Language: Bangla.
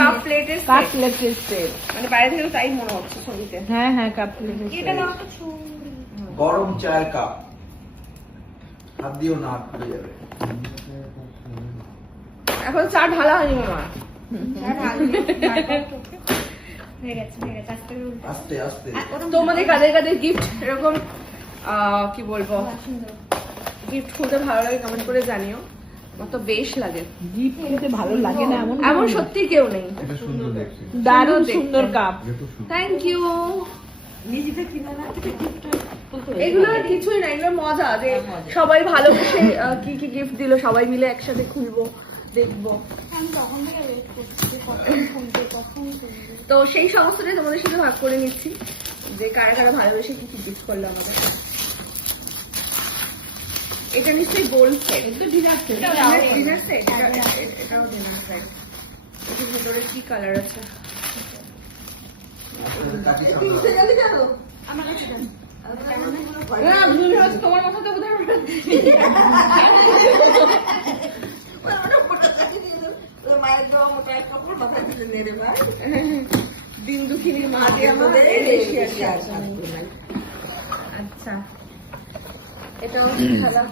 কাপ প্লেটের কাপ প্লেটের সেট। মানে বাইরে থেকে তাই মনে হচ্ছে ছবিতে। হ্যাঁ হ্যাঁ, কাপ প্লেটের এটা সেট। না তো ছবি। গরম চায়ের কাপ, হাত দিও না, হাত পুড়ে যাবে। এখন চা ঢালা হয়নি মামা। হয়ে গেছে আস্তে করে উল্টে। আস্তে আস্তে। তোমাদের কাদের কাদের গিফট এরকম কি বলবো সুন্দর। গিফট খুলতে ভালো লাগে কমেন্ট করে জানিও। আমার তো বেশ লাগে। গিফট খেতে ভালো লাগে না এমন এমন সত্যি কেউ নেই। এটা সুন্দর দেখছি। দারুণ দেখতে। সুন্দর কাপ। এটা সুন্দর। Thank you. নিজেতে কিনা না এগুলো আর কিছুই না, এগুলো মজা যে সবাই ভালোবেসে কি কি গিফট দিল সবাই মিলে একসাথে খুলবো, দেখবো। আমি তখন থেকে ওয়েট করছি কখন খুলবে কখন খুলবে। তো সেই সমস্তটাই তোমাদের সাথে ভাগ করে নিচ্ছি যে কারা কারা ভালোবেসে কি কি গিফট করলো আমাদের। এটা নিশ্চয়ই gold set. Dinner set. Dinner set, এটাও ডিনার সেট। এটার ভেতরে কি কালার আছে? আস্তে সামনে। আমার কাছে দেন। না, ভুল হয়েছে, তোমার মাথাতে বোধহয় দিন দুঃখিনীর মা দিয়ে আমাদের বেশি আছে। আচ্ছা, এটা হচ্ছে খেলা।